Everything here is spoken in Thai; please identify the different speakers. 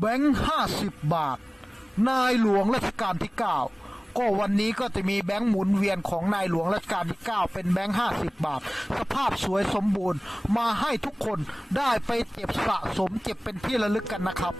Speaker 1: แบงค์ห้าสิบบาท นายหลวงรัชกาลที่เก้าก็วันนี้ก็จะมีแบงค์หมุนเวียนของนายหลวงรัชกาลที่เก้าเป็นแบงค์ห้าสิบบาท สภาพสวยสมบูรณ์มาให้ทุกคนได้ไปเก็บสะสมเก็บเป็นที่ระลึกกันนะครับ